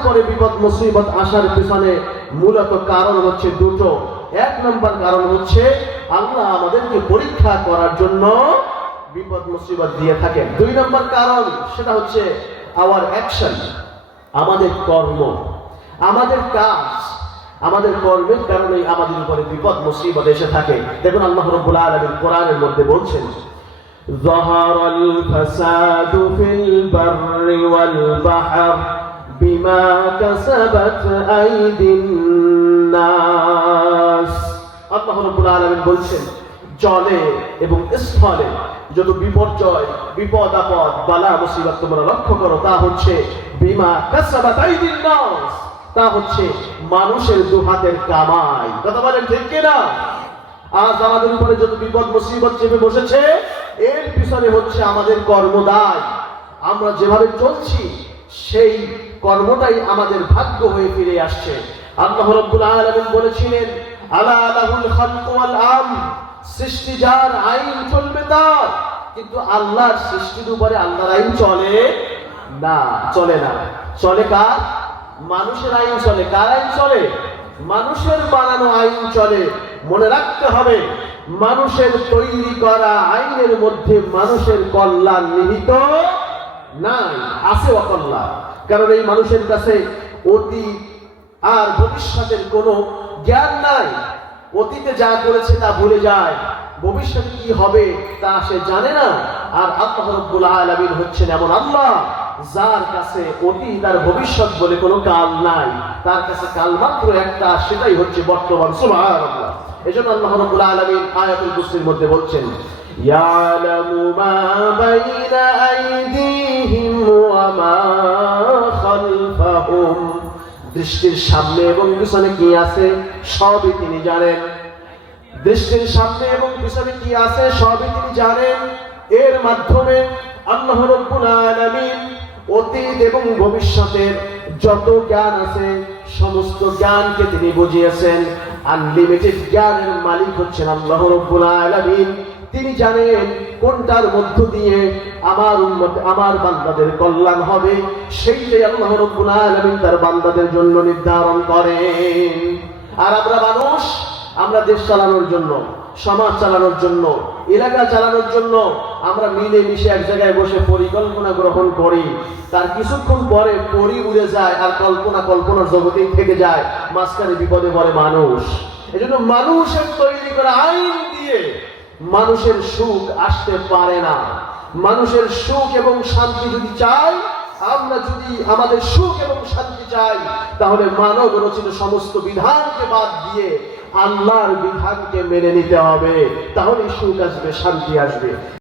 উপরে বিপদ মুসিবত আসার পিছনে মূলত কারণ হচ্ছে দুটো এক নম্বর কারণ হচ্ছে আল্লাহ আমাদেরকে পরীক্ষা করার জন্য বিপদ মুসিবত দিয়ে থাকেন দুই নম্বর কারণ সেটা হচ্ছে আওয়ার অ্যাকশন আমাদের কর্ম আমাদের কাজ আমাদের কর্মের কারণে আমাদের উপরে বিপদ মুসিবত এসে থাকে দেখুন আল্লাহ রব্বুল আলামিন কোরআনের মধ্যে বলছেন ظهر الفساد في البر والبحر বিমা কাসাবাত আইদিন নাস আল্লাহ রাব্বুল আলামিন বলছেন, জলে এবং স্থলে যত বিপর্যয়, বিপদ, আপদ, বালা, মুসিবত তোমরা লক্ষ্য করো, তা হচ্ছে বিমা কাসাবাত আইদিন নাস। তা হচ্ছে মানুষের দুহাতের কামাই। কথা বলেন ঠিক কিনা? আজ আমাদের উপরে যত বিপদ, মুসিবত চেপে বসেছে, এর পিছনে হচ্ছে আমাদের কর্মদায়। আমরা যেভাবে চলছি সেই কর্মটাই আমাদের ভাগ্য হয়ে ফিরে আসছে। আল্লাহ রাব্বুল আলামিন বলেছিলেন, আলা লাহুল খালকু আম, সৃষ্টি যার আইন চলবে তার, কিন্তু আল্লাহর সৃষ্টির উপরে আল্লাহর আইন চলে না চলে না। চলে কার? মানুষের আইন চলে। কার আইন চলে? মানুষের বানানো আইন চলে। মনে রাখতে হবে, মানুষের তৈরি করা আইনের মধ্যে মানুষের কল্যাণ নিহিত নাই, আছে অকল্যাণ কারণ এই মানুষের কাছে অতীত আর ভবিষ্যতের কোনো জ্ঞান নাই। অতীতে যা করেছে তা ভুলে যায়। ভবিষ্যতে কি হবে তা সে জানে না। আর আল্লাহ রব্বুল আলামিন হচ্ছেন এমন আল্লাহ, যার কাছে অতীত আর ভবিষ্যৎ বলে কোনো কাল নাই। তার কাছে কাল মাত্র একটা, সেটাই হচ্ছে বর্তমান। সুবহানাল্লাহ। এজন্য আল্লাহ রাব্বুল আলামিন আয়াতুল কুরসির মধ্যে বলছেন, ইয়ালামু মা বাইনা আইদিহিম ওয়া মা খালফাহুম। দৃষ্টির সামনে এবং পিছনে কি আছে? সবই তিনি জানেন। দৃষ্টির সামনে এবং পিছনে কি আছে? সবই তিনি জানেন। এর মাধ্যমে আল্লাহ রব্বুল আলামিন অতীত এবং ভবিষ্যতের যত জ্ঞান আছে, সমস্ত জ্ঞানকে তিনি বুঝিয়েছেন। আনলিমিটেড জ্ঞানের মালিক হচ্ছেন আল্লাহ রব্বুল আলামিন। তিনি জানেন কোনটার মধ্য দিয়ে আমার উন্নত আমার বান্দাদের কল্যাণ হবে। সেইটাই আল্লাহ রব্বুল আলামিন তার বান্দাদের জন্য নির্ধারণ করেন। আর আমরা মানুষ, আমরা দেশ চালানোর জন্য সমাজ চালানোর জন্য, এলাকা চালানোর জন্য আমরা মিলে মিশে এক জায়গায় বসে পরিকল্পনা গ্রহণ করি। তার কিছুক্ষণ পরে পরি উড়ে যায় আর কল্পনা কল্পনার জগতেই থেকে যায়, মাঝখানে বিপদে পড়ে মানুষ। এজন্য মানুষের তৈরি করা আইন দিয়ে মানুষের সুখ আসতে পারে না। মানুষের সুখ এবং শান্তি যদি চাই আমরা যদি আমাদের সুখ এবং শান্তি চাই, তাহলে মানব রচিত সমস্ত বিধানকে বাদ দিয়ে আল্লাহর বিধানকে মেনে নিতে হবে। তাহলে সুখ আসবে, শান্তি আসবে।